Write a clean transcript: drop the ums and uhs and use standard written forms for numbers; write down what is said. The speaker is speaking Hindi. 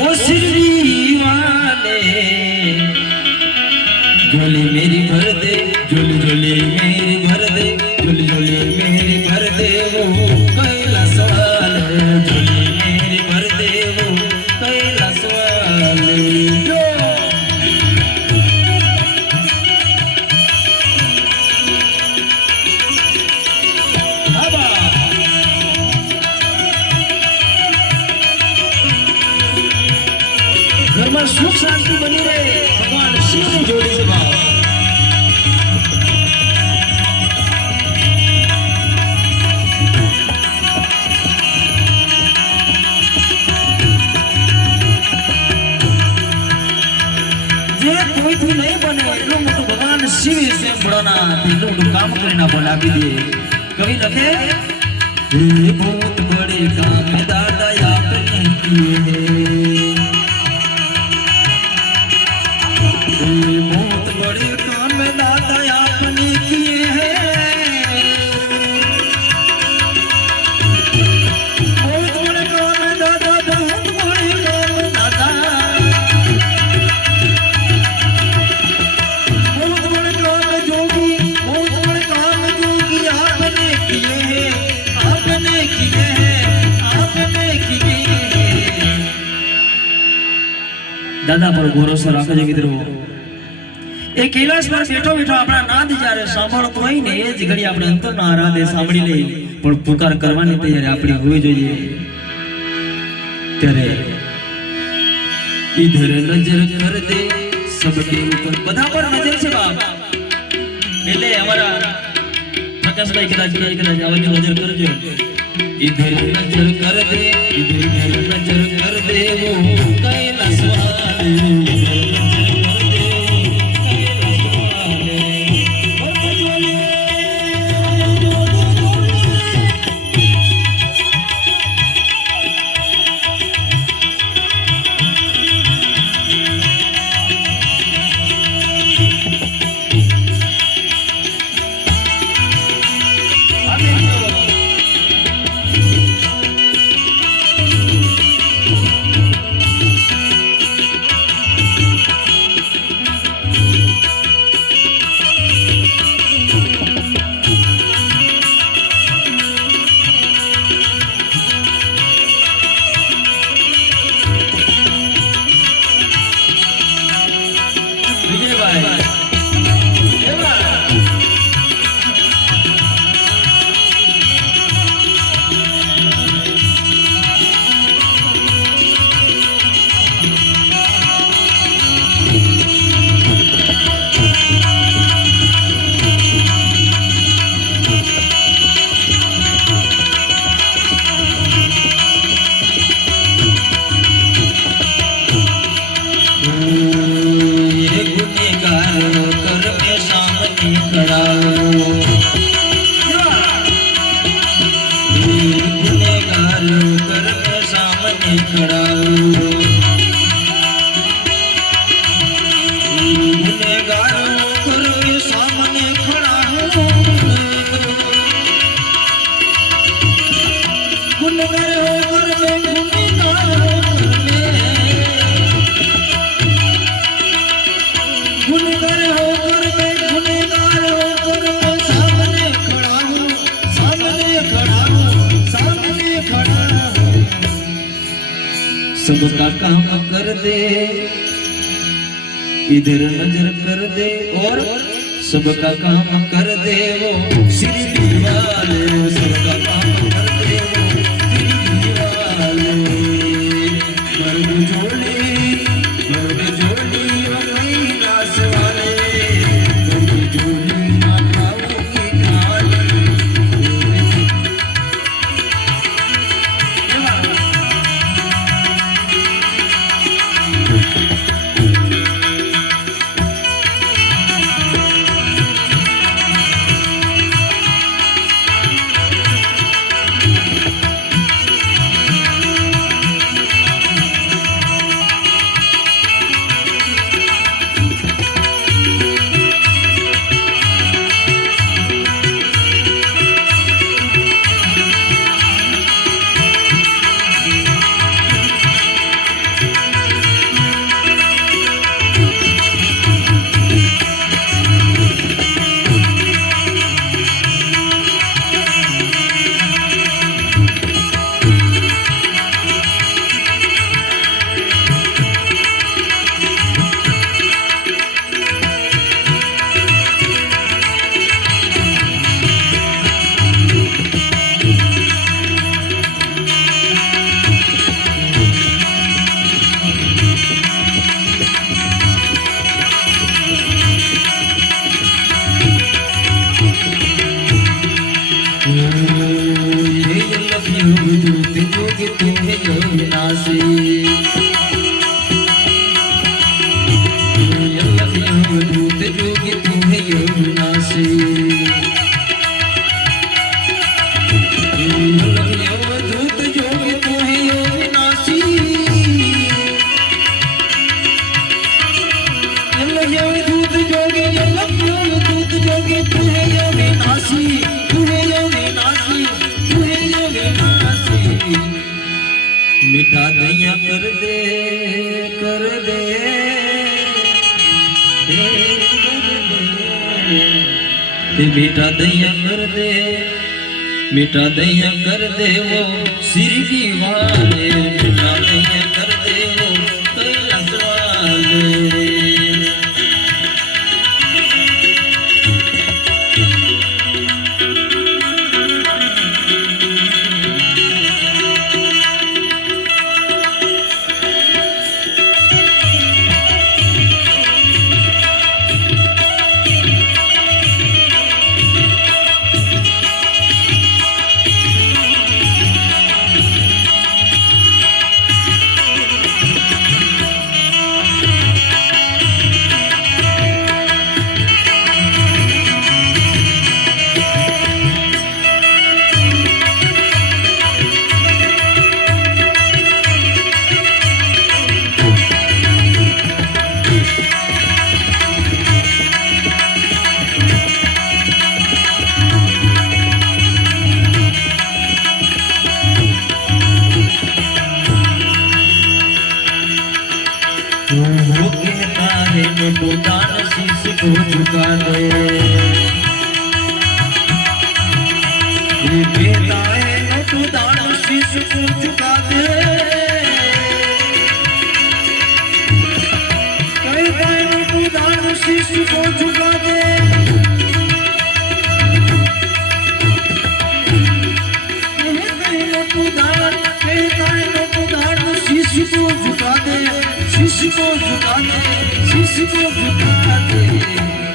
ओ सिरवी वाले झोली मेरी भर दे, झोली झोली मेरी भर दे, झोली झोली मेरी भर दे वो कैलाश वाले, झोली मेरी भर दे वो कैलाश वाले। ઘરમાં સુખ શાંતિ બની રહે, ભગવાન શિવની જોડી છે ભાવ। જે કોઈથી નહીં બને એટલું મોટું ભગવાન શિવે છે બળના, એટલું મોટું કામ કરીને આપણને આપી દે। કવિ લખે હે ભૂત બડે કામ દાદા આપને કિએ बहुत बड़े काम दादा आपने किए हैं, बहुत बड़े काम दादा, बहुत बड़े काम दादा, बहुत बड़े काम जोगी, बहुत बड़े काम जोगी आपने किए हैं, आपने किए हैं, आपने किए हैं। दादा पर भरोसा રાખો છે મિત્રો। એ કૈલાસ પર બેઠો બેઠો આપણા નાદ જ્યારે સાંભળતો હોય ને એ જ ઘડી આપણે અંતરના આરાધે સાંભળી લઈ, પણ પુકાર કરવાની તૈયારી આપણી હોવી જોઈએ। ત્યારે ઇધર નજર કર દે સબકે ઉપર, બધા પર નજર છે બાપ। એટલે અમારા પ્રકાશભાઈ કદાચ આવાજ નજર કરજો। ઇધર નજર કર દે, ઇધર નજર કર દે વો કૈલાસ વાલે, सबका काम कर दे, इधर नजर कर दे और सबका काम कर दे वो श्री वाले, सबका काम कर दे वो श्री वाले। मर्द जोड़ी वो कैलाश वाले, मर्द जोड़ी माताओं की काली। बेटा दया कर दे, बेटा दया कर दे वो सिरकी वाले, बेटा दया कर दे वो कैलाश वाले। वो कहता है नोटो दान शीश को झुका दे, ये कहता है नोटो दान शीश को झुका दे, कहता है नोटो दान शीश को झुका दे, कहता है नोटो दान शीश को झुका दे, शीश को झुका दे, शीश को झुका दे।